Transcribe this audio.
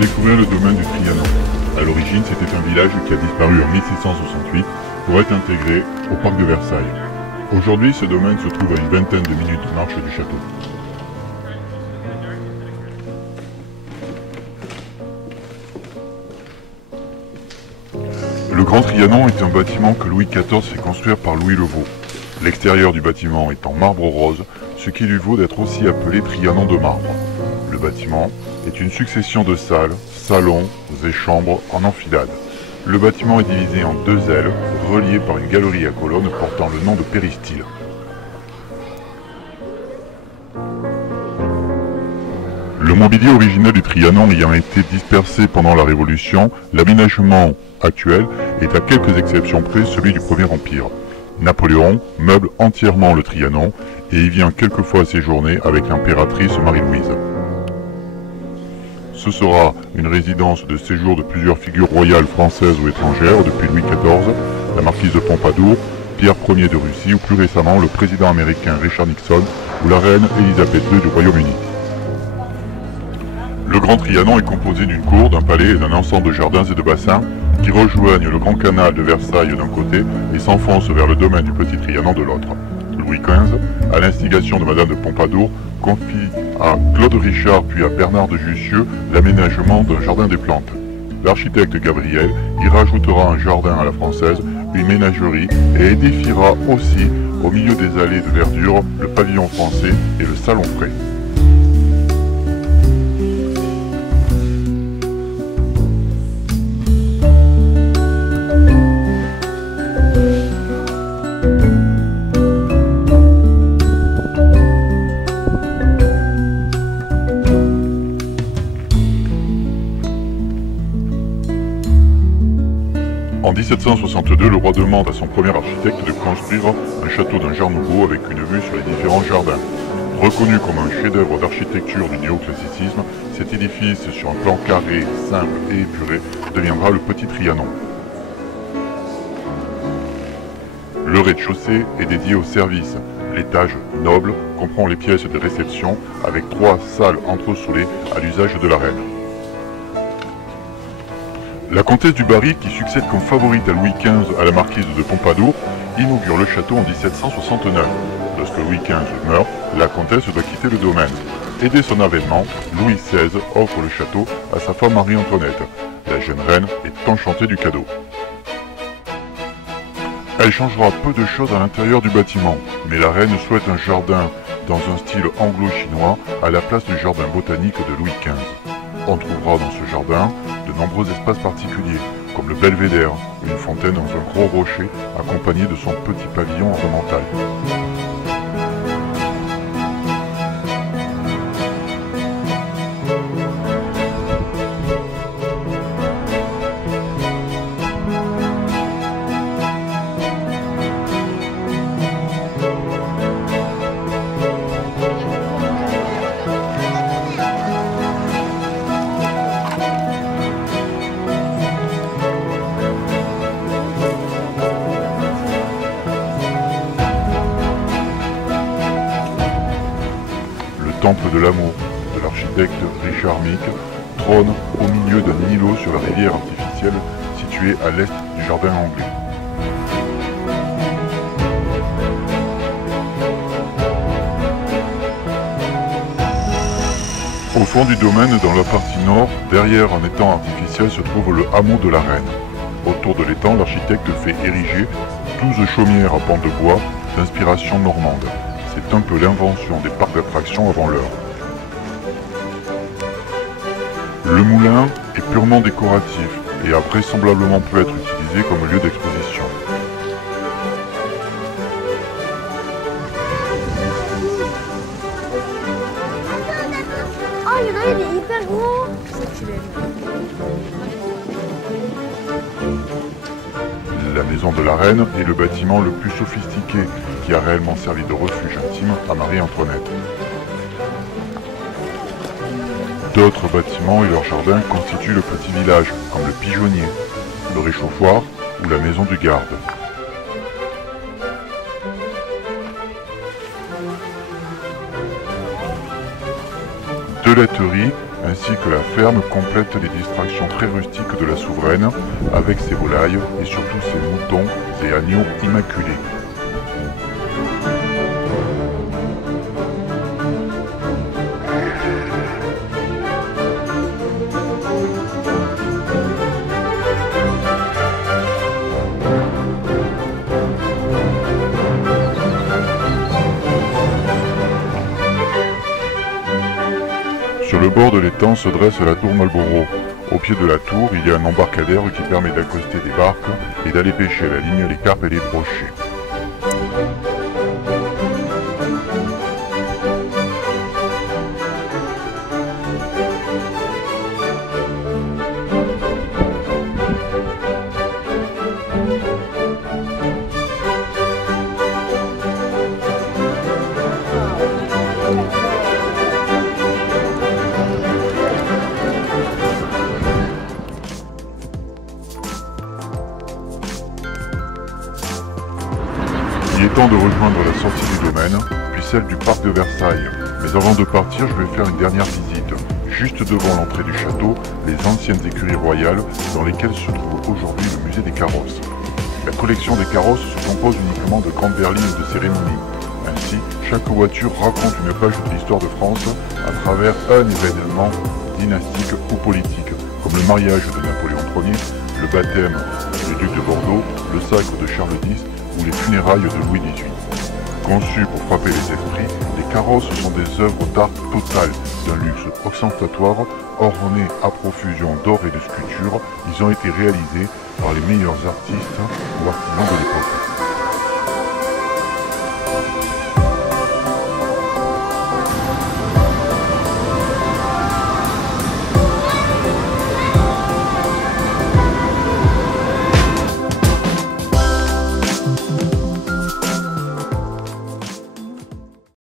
découvrir le domaine du Trianon. À l'origine, c'était un village qui a disparu en 1668 pour être intégré au parc de Versailles. Aujourd'hui, ce domaine se trouve à une vingtaine de minutes de marche du château. Le Grand Trianon est un bâtiment que Louis XIV fait construire par Louis le Vau. L'extérieur du bâtiment est en marbre rose, ce qui lui vaut d'être aussi appelé Trianon de marbre. Le bâtiment est une succession de salles, salons et chambres en enfilade. Le bâtiment est divisé en deux ailes, reliées par une galerie à colonnes portant le nom de péristyle. Le mobilier originel du Trianon ayant été dispersé pendant la Révolution, l'aménagement actuel est à quelques exceptions près celui du Premier Empire. Napoléon meuble entièrement le Trianon et y vient quelquefois séjourner avec l'impératrice Marie-Louise. Ce sera une résidence de séjour de plusieurs figures royales françaises ou étrangères depuis Louis XIV, la marquise de Pompadour, Pierre Ier de Russie ou plus récemment le président américain Richard Nixon ou la reine Elisabeth II du Royaume-Uni. Le Grand Trianon est composé d'une cour, d'un palais et d'un ensemble de jardins et de bassins qui rejoignent le Grand Canal de Versailles d'un côté et s'enfoncent vers le domaine du Petit Trianon de l'autre. Louis XV, à l'instigation de Madame de Pompadour, confie à Claude Richard puis à Bernard de Jussieu l'aménagement d'un jardin des plantes. L'architecte Gabriel y rajoutera un jardin à la française, une ménagerie et édifiera aussi, au milieu des allées de verdure, le pavillon français et le salon frais. En 1762, le roi demande à son premier architecte de construire un château d'un genre nouveau avec une vue sur les différents jardins. Reconnu comme un chef-d'œuvre d'architecture du néoclassicisme, cet édifice sur un plan carré, simple et épuré deviendra le Petit Trianon. Le rez-de-chaussée est dédié aux services. L'étage noble comprend les pièces de réception avec 3 salles entresoulées à l'usage de la reine. La comtesse du Barry, qui succède comme favorite à Louis XV à la marquise de Pompadour, inaugure le château en 1769. Lorsque Louis XV meurt, la comtesse doit quitter le domaine. Et dès son avènement, Louis XVI offre le château à sa femme Marie-Antoinette. La jeune reine est enchantée du cadeau. Elle changera peu de choses à l'intérieur du bâtiment, mais la reine souhaite un jardin dans un style anglo-chinois à la place du jardin botanique de Louis XV. On trouvera dans ce jardin de nombreux espaces particuliers, comme le belvédère, une fontaine dans un gros rocher accompagné de son petit pavillon ornemental. Le temple de l'amour de l'architecte Richard Mick trône au milieu d'un îlot sur la rivière artificielle située à l'est du jardin anglais. Au fond du domaine, dans la partie nord, derrière un étang artificiel se trouve le hameau de la Reine. Autour de l'étang, l'architecte fait ériger 12 chaumières à pans de bois d'inspiration normande. C'est un peu l'invention des parcs d'attractions avant l'heure. Le moulin est purement décoratif et a vraisemblablement pu être utilisé comme lieu d'exposition. Oh, il y en a, il est hyper gros. La maison de la Reine est le bâtiment le plus sophistiqué qui a réellement servi de refuge intime à Marie-Antoinette. D'autres bâtiments et leurs jardins constituent le petit village, comme le pigeonnier, le réchauffoir ou la maison du garde. Deux laiteries ainsi que la ferme complètent les distractions très rustiques de la souveraine, avec ses volailles et surtout ses moutons et agneaux immaculés. Sur le bord de l'étang se dresse la tour Marlborough. Au pied de la tour, il y a un embarcadère qui permet d'accoster des barques et d'aller pêcher à la ligne les carpes et les brochets. Il est temps de rejoindre la sortie du domaine, puis celle du parc de Versailles. Mais avant de partir, je vais faire une dernière visite. Juste devant l'entrée du château, les anciennes écuries royales dans lesquelles se trouve aujourd'hui le musée des carrosses. La collection des carrosses se compose uniquement de grandes berlines de cérémonie. Ainsi, chaque voiture raconte une page de l'histoire de France à travers un événement dynastique ou politique, comme le mariage de Napoléon Ier, le baptême du duc de Bordeaux, le sacre de Charles X ou les funérailles de Louis XVIII. Conçus pour frapper les esprits, les carrosses sont des œuvres d'art totales, d'un luxe ostentatoire, ornés à profusion d'or et de sculptures. Ils ont été réalisés par les meilleurs artistes ou artisans de l'époque.